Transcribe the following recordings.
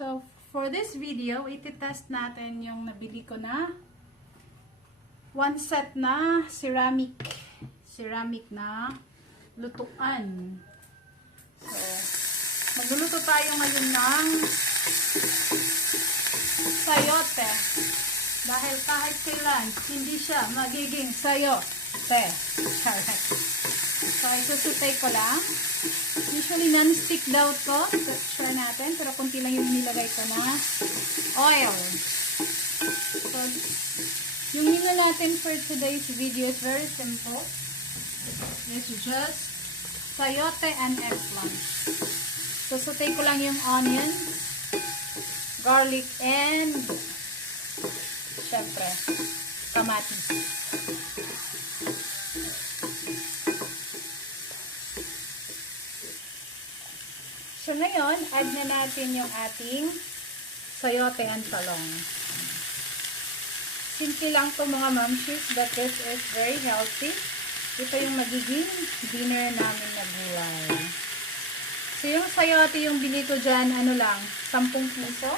So, for this video, iti-test natin yung nabili ko na one set na ceramic na lutuan. So, magluluto tayo ngayon ng sayote. Dahil kahit kailan, hindi siya magiging sayote. Correct. So, isusutay ko lang. Usually, non-stick daw to. Try natin. Pero kunti lang yung nilagay ko na oil. So, yung nila natin for today's video is very simple. It's just sayote and eggplant. So, sutay ko lang yung onion, garlic, and syempre, kamatis. So, ngayon, add na natin yung ating sayote and talong. Simple lang to mga mamshis, but this is very healthy. Ito yung magiging dinner namin na gulay. So, yung sayote, yung bili ko dyan, ano lang, 10 piso.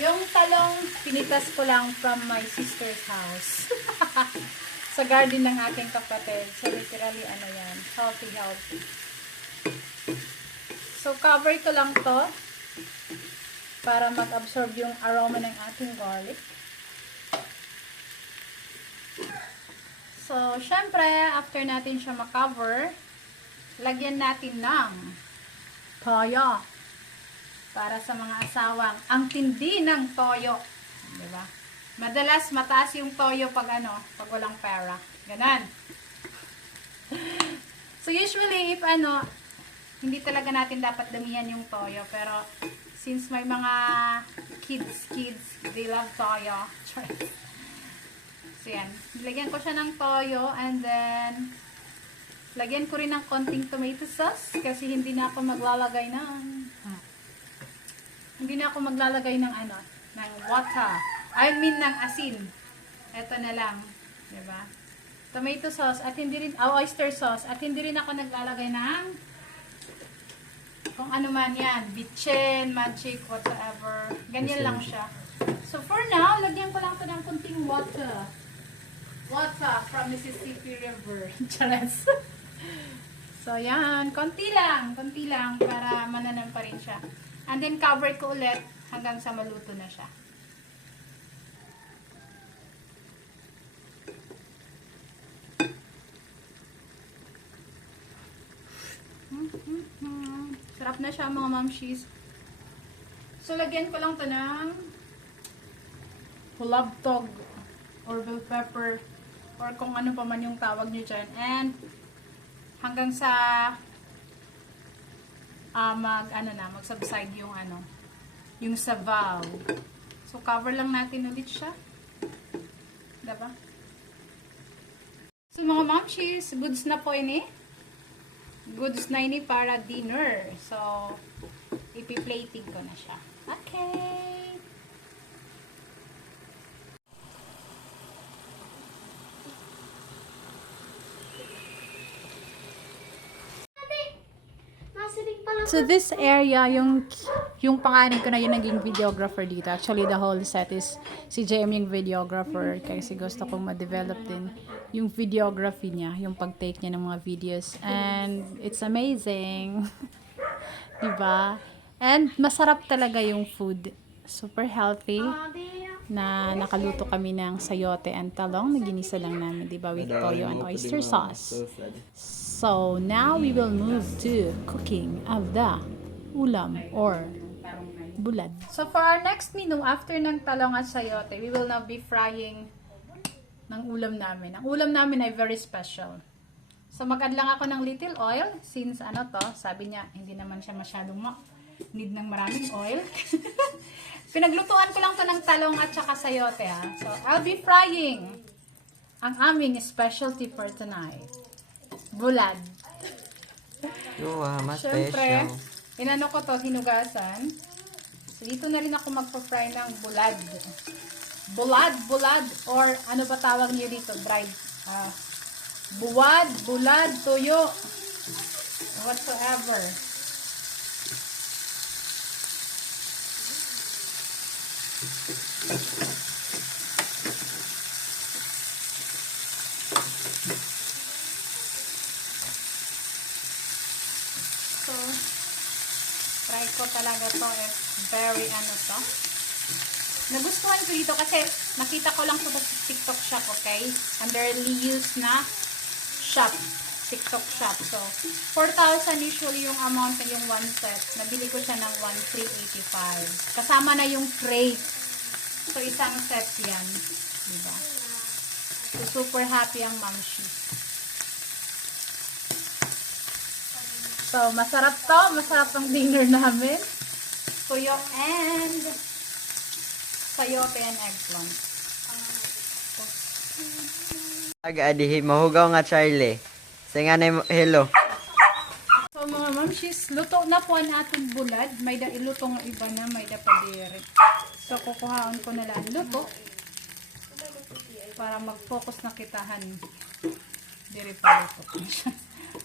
Yung talong, pinitas ko lang from my sister's house. Sa garden ng aking kapatid. So, literally, ano yan, healthy. So, cover ko lang to para mag-absorb yung aroma ng ating garlic. So, syempre, after natin siya makover, lagyan natin ng toyo. Para sa mga asawang, ang tindi ng toyo. Diba? Madalas, mataas yung toyo pag pag walang pera. Ganon. So, usually, if hindi talaga natin dapat damihan yung toyo. Pero, since may mga kids, they love toyo. So, yan. Nilagyan ko siya ng toyo. And then, lagyan ko rin ng konting tomato sauce. Kasi hindi na ako maglalagay ng ng water. I mean, ng asin. Ito na lang. Diba? Tomato sauce. At hindi rin, oyster sauce. At hindi rin ako naglalagay ng kung ano man yan, bitchin, magic, whatever. Ganyan lang siya. So, for now, lagyan ko lang ito ng kunting water. Water from Mississippi River. Charas. So, yan. Konti lang para mananan pa rin siya. And then, cover ko ulit hanggang sa maluto na siya. Sarap na siya mga mamshis. So, lagyan ko lang ito ng hulabtog or bell pepper or kung ano pa man yung tawag nyo dyan. And hanggang sa mag-subside yung sabaw. So, cover lang natin ulit siya. Diba? So, mga mamshis, goods na po ini. Goods na ini para dinner. So, ipi-plating ko na siya. Okay. So, this area, yung pangalan ko na yung naging videographer dito. Actually, the whole set is si JM yung videographer. Kasi gusto kong ma-develop din yung videography niya, yung pag-take niya ng mga videos. And it's amazing. Diba? And masarap talaga yung food. Super healthy. Na nakaluto kami ng sayote and talong. Naginisa lang namin, diba? With toyo and oyster sauce. So, now we will move to cooking of the ulam or bulad. So, for our next menu, after ng talong at sayote, we will now be frying ng ulam namin. Ang ulam namin ay very special. So, mag-add lang ako ng little oil since sabi niya, hindi naman siya masyadong need ng maraming oil. Pinaglutuan ko lang to ng talong at saka sayote ha. So, I'll be frying ang aming specialty for tonight. Bulad. Mas Siyempre, special. ko to, hinugasan. So, dito na rin ako magpa-fry ng bulad. Bulad, or ano ba tawag niyo dito? Dried. Bulad, tuyo. Whatsoever. So, try ko talaga to. Very ano to. Nagustuhan ko dito kasi nakita ko lang po sa TikTok shop, okay? Under Liu's na shop. TikTok shop. So, 4,000 usually yung amount na yung one set. Nabili ko siya ng 1,385. Kasama na yung crate. So, isang set yan. Diba? So, super happy ang mamshi. So, masarap to. Masarap ang dinner namin. Tuyo and sayote and eggplant. Adihi, mahugaw nga Charlie. Singa na hello. So mga mamshis, luto na po ang ating bulad. May da iluto nga iba na, may da padiri. So kukuhaan ko na lang luto para mag-focus na kitahan. Diri pa luto.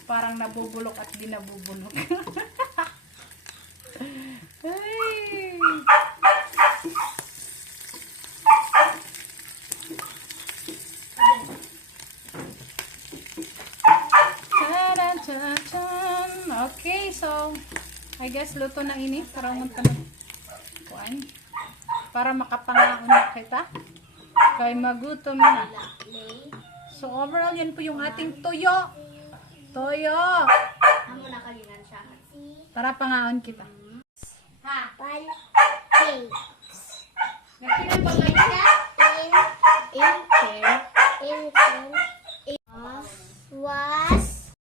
Parang nabubulok at di nabubulok. Ay! Okay, so I guess luto na ini para munta na kuan para makapangaon na kita kay magutom na. So overall yan po yung ating tuyo. Para pangaon kita. Ha, Was